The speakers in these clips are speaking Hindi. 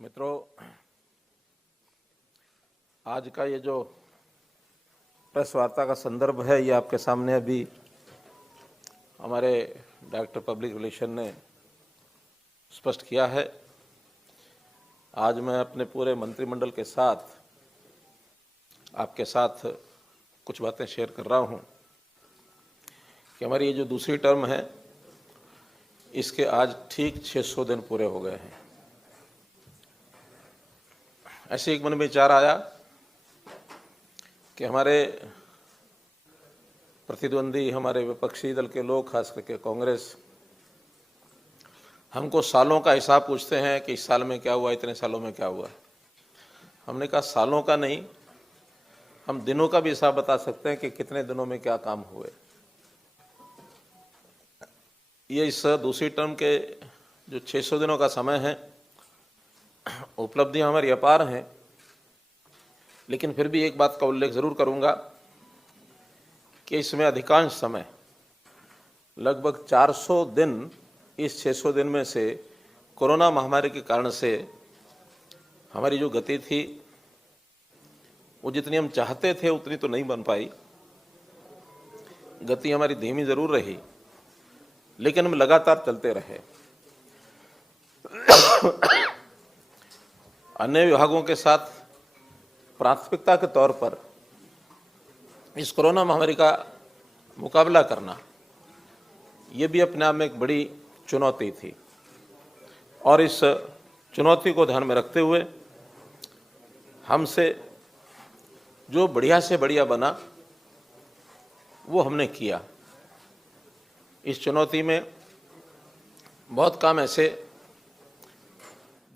मित्रों, आज का ये जो प्रेस वार्ता का संदर्भ है ये आपके सामने अभी हमारे डायरेक्टर पब्लिक रिलेशन ने स्पष्ट किया है। आज मैं अपने पूरे मंत्रिमंडल के साथ आपके साथ कुछ बातें शेयर कर रहा हूं कि हमारी ये जो दूसरी टर्म है इसके आज ठीक 600 दिन पूरे हो गए हैं। ऐसे एक मन में विचार आया कि हमारे प्रतिद्वंदी, हमारे विपक्षी दल के लोग, खास करके कांग्रेस, हमको सालों का हिसाब पूछते हैं कि इस साल में क्या हुआ, इतने सालों में क्या हुआ। हमने कहा सालों का नहीं, हम दिनों का भी हिसाब बता सकते हैं कि कितने दिनों में क्या काम हुए। ये इस दूसरी टर्म के जो 600 दिनों का समय है, उपलब्धियां हमारी अपार हैं, लेकिन फिर भी एक बात का उल्लेख जरूर करूंगा कि इसमें अधिकांश समय लगभग 400 दिन इस 600 दिन में से कोरोना महामारी के कारण से हमारी जो गति थी वो जितनी हम चाहते थे उतनी तो नहीं बन पाई। गति हमारी धीमी जरूर रही, लेकिन हम लगातार चलते रहे। अन्य विभागों के साथ प्राथमिकता के तौर पर इस कोरोना महामारी का मुकाबला करना ये भी अपने आप में एक बड़ी चुनौती थी, और इस चुनौती को ध्यान में रखते हुए हमसे जो बढ़िया से बढ़िया बना वो हमने किया। इस चुनौती में बहुत काम ऐसे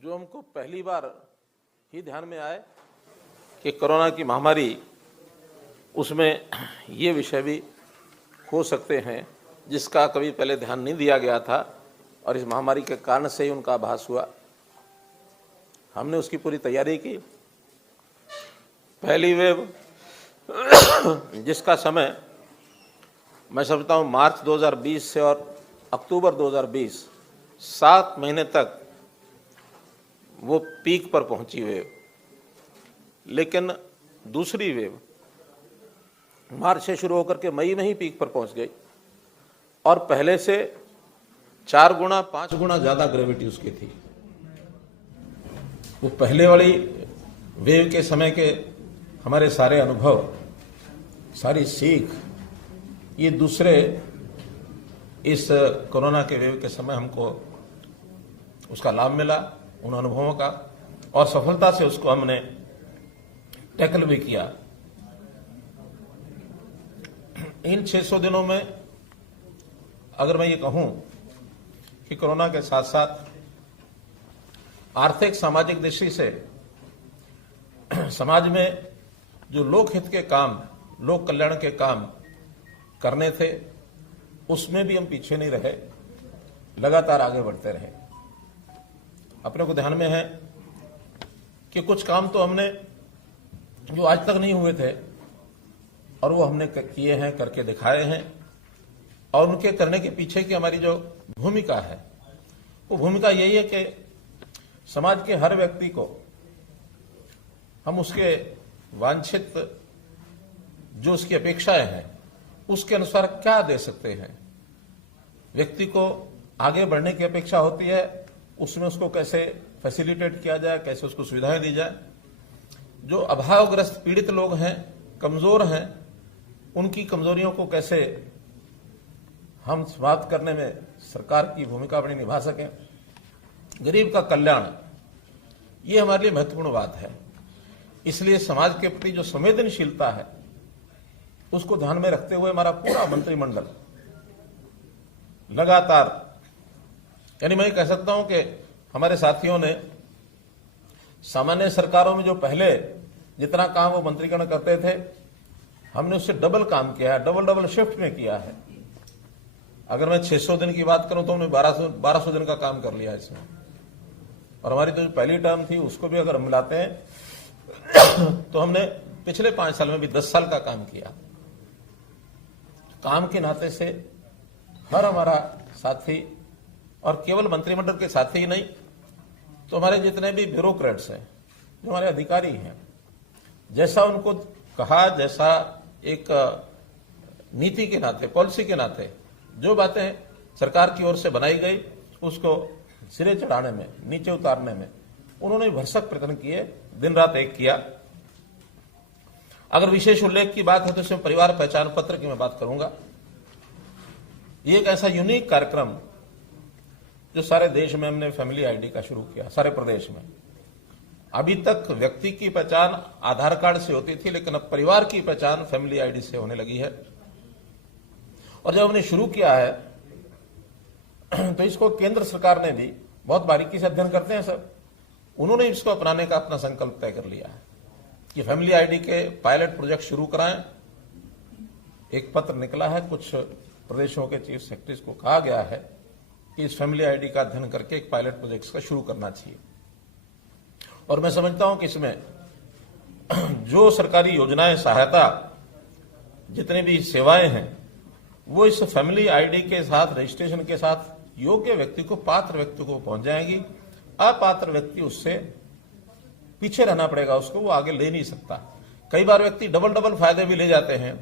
जो हमको पहली बार ही ध्यान में आए कि कोरोना की महामारी, उसमें ये विषय भी हो सकते हैं जिसका कभी पहले ध्यान नहीं दिया गया था, और इस महामारी के कारण से ही उनका आभास हुआ। हमने उसकी पूरी तैयारी की। पहली वेव जिसका समय मैं समझता हूँ मार्च 2020 से और अक्टूबर 2020 7 महीने तक वो पीक पर पहुंची वेव, लेकिन दूसरी वेव मार्च से शुरू होकर के मई में ही पीक पर पहुंच गई, और पहले से 4 गुना 5 गुना ज्यादा ग्रेविटी उसकी थी। वो पहले वाली वेव के समय के हमारे सारे अनुभव, सारी सीख, ये दूसरे इस कोरोना के वेव के समय हमको उसका लाभ मिला, उन अनुभवों का, और सफलता से उसको हमने टैकल भी किया। इन 600 दिनों में अगर मैं ये कहूं कि कोरोना के साथ साथ आर्थिक सामाजिक दृष्टि से समाज में जो लोकहित के काम, लोक कल्याण के काम करने थे, उसमें भी हम पीछे नहीं रहे, लगातार आगे बढ़ते रहे। अपने को ध्यान में है कि कुछ काम तो हमने जो आज तक नहीं हुए थे और वो हमने किए हैं, करके दिखाए हैं, और उनके करने के पीछे की हमारी जो भूमिका है वो भूमिका यही है कि समाज के हर व्यक्ति को हम उसके वांछित जो उसकी अपेक्षाएं हैं उसके अनुसार क्या दे सकते हैं। व्यक्ति को आगे बढ़ने की अपेक्षा होती है, उसमें उसको कैसे फैसिलिटेट किया जाए, कैसे उसको सुविधाएं दी जाए। जो अभावग्रस्त पीड़ित लोग हैं, कमजोर हैं, उनकी कमजोरियों को कैसे हम समाप्त करने में सरकार की भूमिका अपनी निभा सकें। गरीब का कल्याण, ये हमारे लिए महत्वपूर्ण बात है। इसलिए समाज के प्रति जो संवेदनशीलता है उसको ध्यान में रखते हुए हमारा पूरा मंत्रिमंडल लगातार, यानी मैं कह सकता हूं कि हमारे साथियों ने सामान्य सरकारों में जो पहले जितना काम वो मंत्रीगण करते थे, हमने उससे डबल काम किया है, डबल शिफ्ट में किया है। अगर मैं 600 दिन की बात करूं तो हमने 1200 दिन का काम कर लिया इसमें, और हमारी तो जो पहली टर्म थी उसको भी अगर हम मिलाते हैं तो हमने पिछले 5 साल में भी 10 साल का काम किया। काम के नाते से हर हमारा साथी, और केवल मंत्रिमंडल के साथी ही नहीं, तो हमारे जितने भी ब्यूरोक्रेट्स हैं, जो हमारे अधिकारी हैं, जैसा उनको कहा, जैसा एक नीति के नाते, पॉलिसी के नाते जो बातें सरकार की ओर से बनाई गई, उसको सिरे चढ़ाने में, नीचे उतारने में उन्होंने भरसक प्रयत्न किए, दिन रात एक किया। अगर विशेष उल्लेख की बात है तो इसमें परिवार पहचान पत्र की मैं बात करूंगा। ये एक ऐसा यूनिक कार्यक्रम जो सारे देश में हमने फैमिली आईडी का शुरू किया, सारे प्रदेश में। अभी तक व्यक्ति की पहचान आधार कार्ड से होती थी, लेकिन अब परिवार की पहचान फैमिली आईडी से होने लगी है। और जब हमने शुरू किया है तो इसको केंद्र सरकार ने भी बहुत बारीकी से अध्ययन करते हैं सब, उन्होंने इसको अपनाने का अपना संकल्प तय कर लिया है कि फैमिली आईडी के पायलट प्रोजेक्ट शुरू कराएं। एक पत्र निकला है, कुछ प्रदेशों के चीफ सेक्रेटरीज को कहा गया है कि इस फैमिली आईडी का अध्ययन करके एक पायलट प्रोजेक्ट का शुरू करना चाहिए। और मैं समझता हूं कि इसमें जो सरकारी योजनाएं, सहायता, जितनी भी सेवाएं हैं, वो इस फैमिली आईडी के साथ, रजिस्ट्रेशन के साथ योग्य व्यक्ति को, पात्र व्यक्ति को पहुंच जाएंगी। अपात्र व्यक्ति उससे पीछे रहना पड़ेगा, उसको वो आगे ले नहीं सकता। कई बार व्यक्ति डबल फायदे भी ले जाते हैं।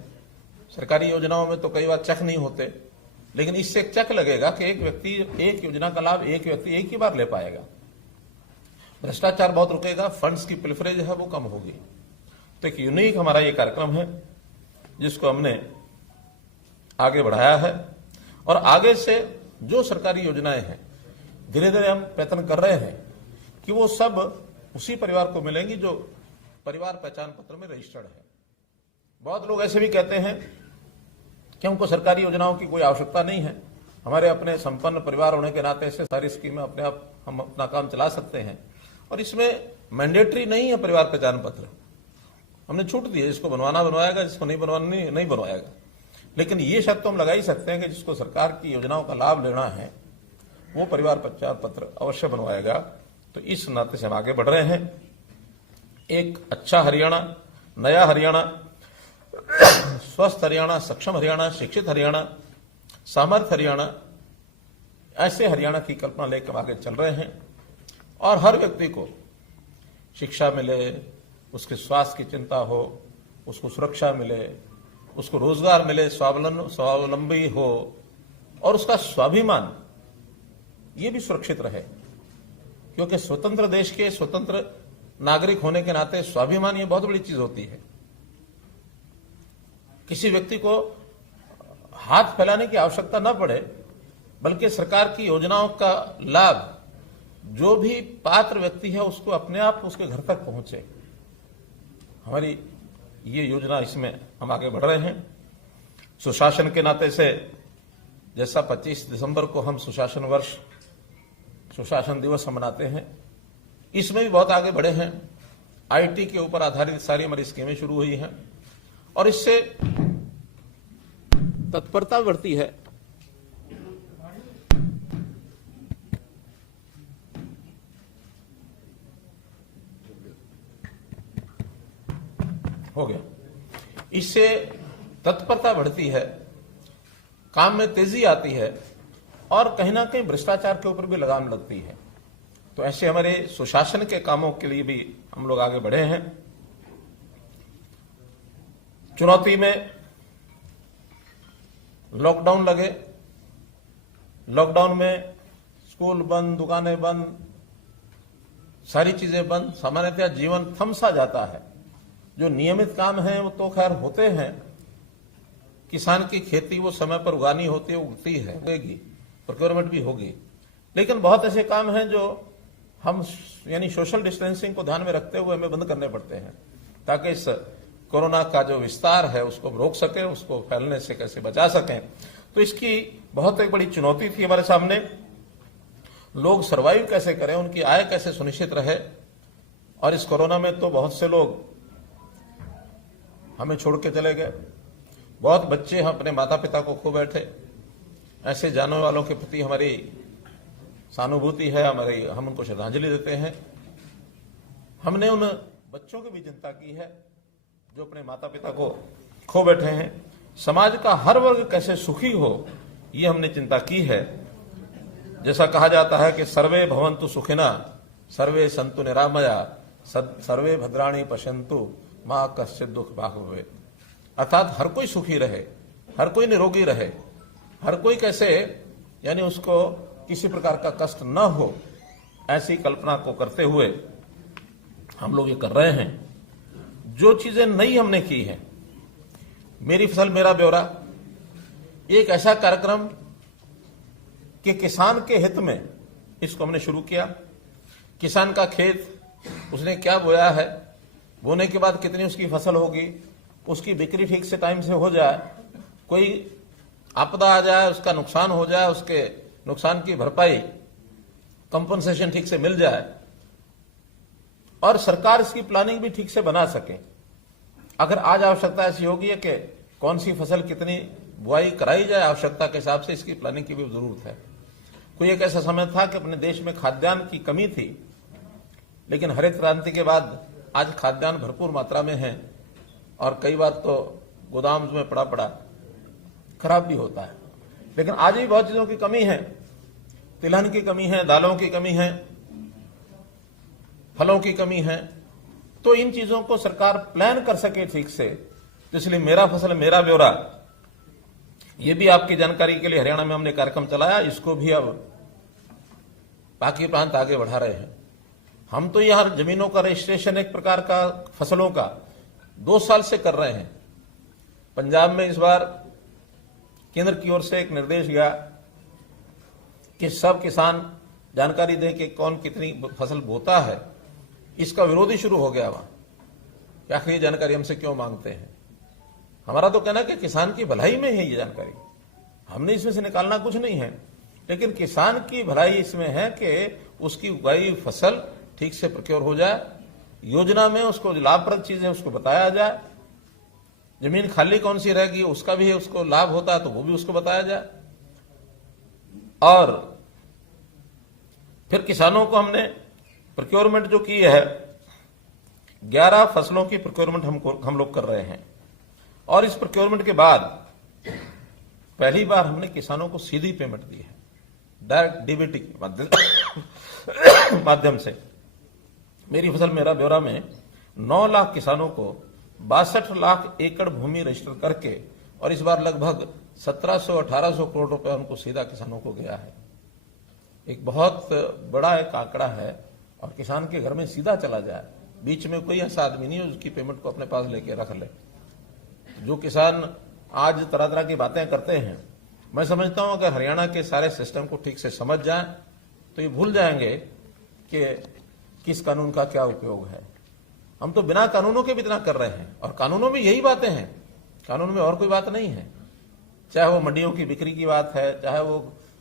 सरकारी योजनाओं में तो कई बार चेक नहीं होते, लेकिन इससे एक चेक लगेगा कि एक व्यक्ति एक योजना का लाभ एक व्यक्ति एक ही बार ले पाएगा। भ्रष्टाचार बहुत रुकेगा, फंड्स की प्रिफरेंस है वो कम होगी। तो एक यूनिक हमारा ये कार्यक्रम है जिसको हमने आगे बढ़ाया है। और आगे से जो सरकारी योजनाएं हैं, धीरे धीरे हम प्रयत्न कर रहे हैं कि वो सब उसी परिवार को मिलेंगी जो परिवार पहचान पत्र में रजिस्टर्ड है। बहुत लोग ऐसे भी कहते हैं कि हमको सरकारी योजनाओं की कोई आवश्यकता नहीं है, हमारे अपने संपन्न परिवार होने के नाते से सारी स्कीमें अपने आप हम अपना काम चला सकते हैं। और इसमें मैंडेटरी नहीं है परिवार पहचान पत्र, हमने छूट दी है, जिसको बनवाना बनवाएगा, जिसको नहीं बनवाना नहीं बनवाएगा। लेकिन ये शर्त तो हम लगा ही सकते हैं कि जिसको सरकार की योजनाओं का लाभ लेना है वो परिवार पहचान पत्र अवश्य बनवाएगा। तो इस नाते से हम आगे बढ़ रहे हैं। एक अच्छा हरियाणा, नया हरियाणा, स्वस्थ हरियाणा, सक्षम हरियाणा, शिक्षित हरियाणा, सामर्थ्य हरियाणा, ऐसे हरियाणा की कल्पना लेकर आगे चल रहे हैं। और हर व्यक्ति को शिक्षा मिले, उसके स्वास्थ्य की चिंता हो, उसको सुरक्षा मिले, उसको रोजगार मिले, स्वावलंबी हो और उसका स्वाभिमान ये भी सुरक्षित रहे। क्योंकि स्वतंत्र देश के स्वतंत्र नागरिक होने के नाते स्वाभिमान ये बहुत बड़ी चीज होती है। किसी व्यक्ति को हाथ फैलाने की आवश्यकता न पड़े, बल्कि सरकार की योजनाओं का लाभ जो भी पात्र व्यक्ति है उसको अपने आप उसके घर तक पहुंचे। हमारी ये योजना, इसमें हम आगे बढ़ रहे हैं। सुशासन के नाते से जैसा 25 दिसंबर को हम सुशासन वर्ष, सुशासन दिवस हम मनाते हैं, इसमें भी बहुत आगे बढ़े हैं। आईटी के ऊपर आधारित सारी हमारी स्कीमें शुरू हुई हैं और इससे तत्परता बढ़ती है। हो गया। इससे तत्परता बढ़ती है, काम में तेजी आती है और कहीं ना कहीं भ्रष्टाचार के ऊपर भी लगाम लगती है। तो ऐसे हमारे सुशासन के कामों के लिए भी हम लोग आगे बढ़े हैं। चुनौती में लॉकडाउन लगे, लॉकडाउन में स्कूल बंद, दुकानें बंद, सारी चीजें बंद, सामान्यतः जीवन थम सा जाता है। जो नियमित काम है वो तो खैर होते हैं, किसान की खेती वो समय पर उगानी होती है, उगती है, उगेगी, प्रोक्योरमेंट भी होगी। लेकिन बहुत ऐसे काम हैं जो हम यानी सोशल डिस्टेंसिंग को ध्यान में रखते हुए हमें बंद करने पड़ते हैं, ताकि इस कोरोना का जो विस्तार है उसको रोक सके, उसको फैलने से कैसे बचा सकें। तो इसकी बहुत एक बड़ी चुनौती थी हमारे सामने। लोग सर्वाइव कैसे करें, उनकी आय कैसे सुनिश्चित रहे। और इस कोरोना में तो बहुत से लोग हमें छोड़ के चले गए, बहुत बच्चे हम अपने माता पिता को खो बैठे। ऐसे जाने वालों के प्रति हमारी सहानुभूति है, हम उनको श्रद्धांजलि देते हैं। हमने उन बच्चों की भी चिंता की है जो अपने माता पिता को खो बैठे हैं। समाज का हर वर्ग कैसे सुखी हो, ये हमने चिंता की है। जैसा कहा जाता है कि सर्वे भवन्तु सुखिना, सर्वे संतु निरामया सर्वे भद्राणी पश्यन्तु मां कश्चित् दुख भाग भवेत्। अर्थात हर कोई सुखी रहे, हर कोई निरोगी रहे, हर कोई कैसे यानी उसको किसी प्रकार का कष्ट न हो, ऐसी कल्पना को करते हुए हम लोग ये कर रहे हैं। जो चीजें नई हमने की हैं, मेरी फसल मेरा ब्यौरा, एक ऐसा कार्यक्रम कि किसान के हित में इसको हमने शुरू किया। किसान का खेत, उसने क्या बोया है, बोने के बाद कितनी उसकी फसल होगी, उसकी बिक्री ठीक से टाइम से हो जाए, कोई आपदा आ जाए, उसका नुकसान हो जाए, उसके नुकसान की भरपाई कंपनसेशन ठीक से मिल जाए और सरकार इसकी प्लानिंग भी ठीक से बना सके। अगर आज आवश्यकता ऐसी होगी है कि कौन सी फसल कितनी बुआई कराई जाए, आवश्यकता के हिसाब से इसकी प्लानिंग की भी जरूरत है। कोई एक ऐसा समय था कि अपने देश में खाद्यान्न की कमी थी, लेकिन हरित क्रांति के बाद आज खाद्यान्न भरपूर मात्रा में है और कई बार तो गोदाम में पड़ा पड़ा खराब भी होता है। लेकिन आज भी बहुत चीजों की कमी है, तिलहन की कमी है, दालों की कमी है, फलों की कमी है। तो इन चीजों को सरकार प्लान कर सके ठीक से, तो इसलिए मेरा फसल मेरा ब्यौरा, ये भी आपकी जानकारी के लिए हरियाणा में हमने कार्यक्रम चलाया। इसको भी अब बाकी प्रांत आगे बढ़ा रहे हैं। हम तो यहां जमीनों का रजिस्ट्रेशन एक प्रकार का फसलों का 2 साल से कर रहे हैं। पंजाब में इस बार केंद्र की ओर से एक निर्देश गया कि सब किसान जानकारी दें कि कौन कितनी फसल बोता है। इसका विरोध ही शुरू हो गया वहां कि आखिर ये जानकारी हमसे क्यों मांगते हैं। हमारा तो कहना है कि किसान की भलाई में है ये जानकारी, हमने इसमें से निकालना कुछ नहीं है, लेकिन किसान की भलाई इसमें है कि उसकी उगाई फसल ठीक से प्रोक्योर हो जाए, योजना में उसको लाभप्रद चीजें उसको बताया जाए, जमीन खाली कौन सी रहेगी उसका भी उसको लाभ होता है तो वो भी उसको बताया जाए। और फिर किसानों को हमने प्रोक्योरमेंट जो की है, 11 फसलों की प्रोक्योरमेंट हम लोग कर रहे हैं। और इस प्रोक्योरमेंट के बाद पहली बार हमने किसानों को सीधी पेमेंट दी है, डायरेक्ट डीबीटी के माध्यम से। मेरी फसल मेरा ब्यौरा में 9 लाख किसानों को 62 लाख एकड़ भूमि रजिस्टर करके, और इस बार लगभग 1700-1800 करोड़ रुपए उनको सीधा किसानों को गया है। एक बहुत बड़ा एक आंकड़ा है और किसान के घर में सीधा चला जाए, बीच में कोई ऐसा आदमी नहीं है उसकी पेमेंट को अपने पास लेके रख ले। जो किसान आज तरह तरह की बातें करते हैं, मैं समझता हूं अगर हरियाणा के सारे सिस्टम को ठीक से समझ जाएं तो ये भूल जाएंगे कि किस कानून का क्या उपयोग है। हम तो बिना कानूनों के भी इतना कर रहे हैं, और कानूनों में यही बातें हैं, कानून में और कोई बात नहीं है। चाहे वो मंडियों की बिक्री की बात है, चाहे वो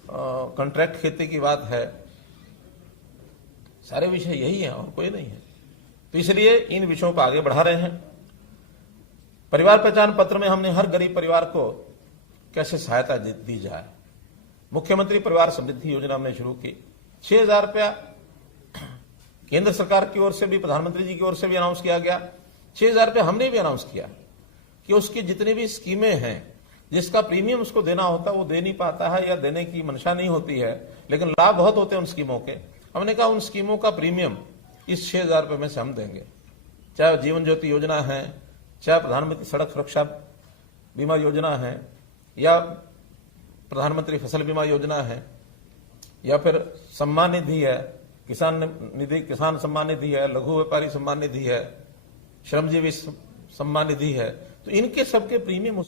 कॉन्ट्रैक्ट खेती की बात है, सारे विषय यही है और कोई नहीं है। तो इसलिए इन विषयों को आगे बढ़ा रहे हैं। परिवार पहचान पत्र में हमने हर गरीब परिवार को कैसे सहायता दी जाए, मुख्यमंत्री परिवार समृद्धि योजना हमने शुरू की। 6,000 रुपया केंद्र सरकार की ओर से भी, प्रधानमंत्री जी की ओर से भी अनाउंस किया गया। 6,000 रुपया हमने भी अनाउंस किया कि उसकी जितनी भी स्कीमें हैं, जिसका प्रीमियम उसको देना होता है वो दे नहीं पाता है या देने की मंशा नहीं होती है, लेकिन लाभ बहुत होते हैं उन स्कीमों के। हमने कहा उन स्कीमों का प्रीमियम इस 6,000 रुपये में से हम देंगे। चाहे जीवन ज्योति योजना है, चाहे प्रधानमंत्री सड़क सुरक्षा बीमा योजना है, या प्रधानमंत्री फसल बीमा योजना है, या फिर सम्मान निधि है, किसान सम्मान निधि है, लघु व्यापारी सम्मान निधि है, श्रमजीवी सम्मान निधि है, तो इनके सबके प्रीमियम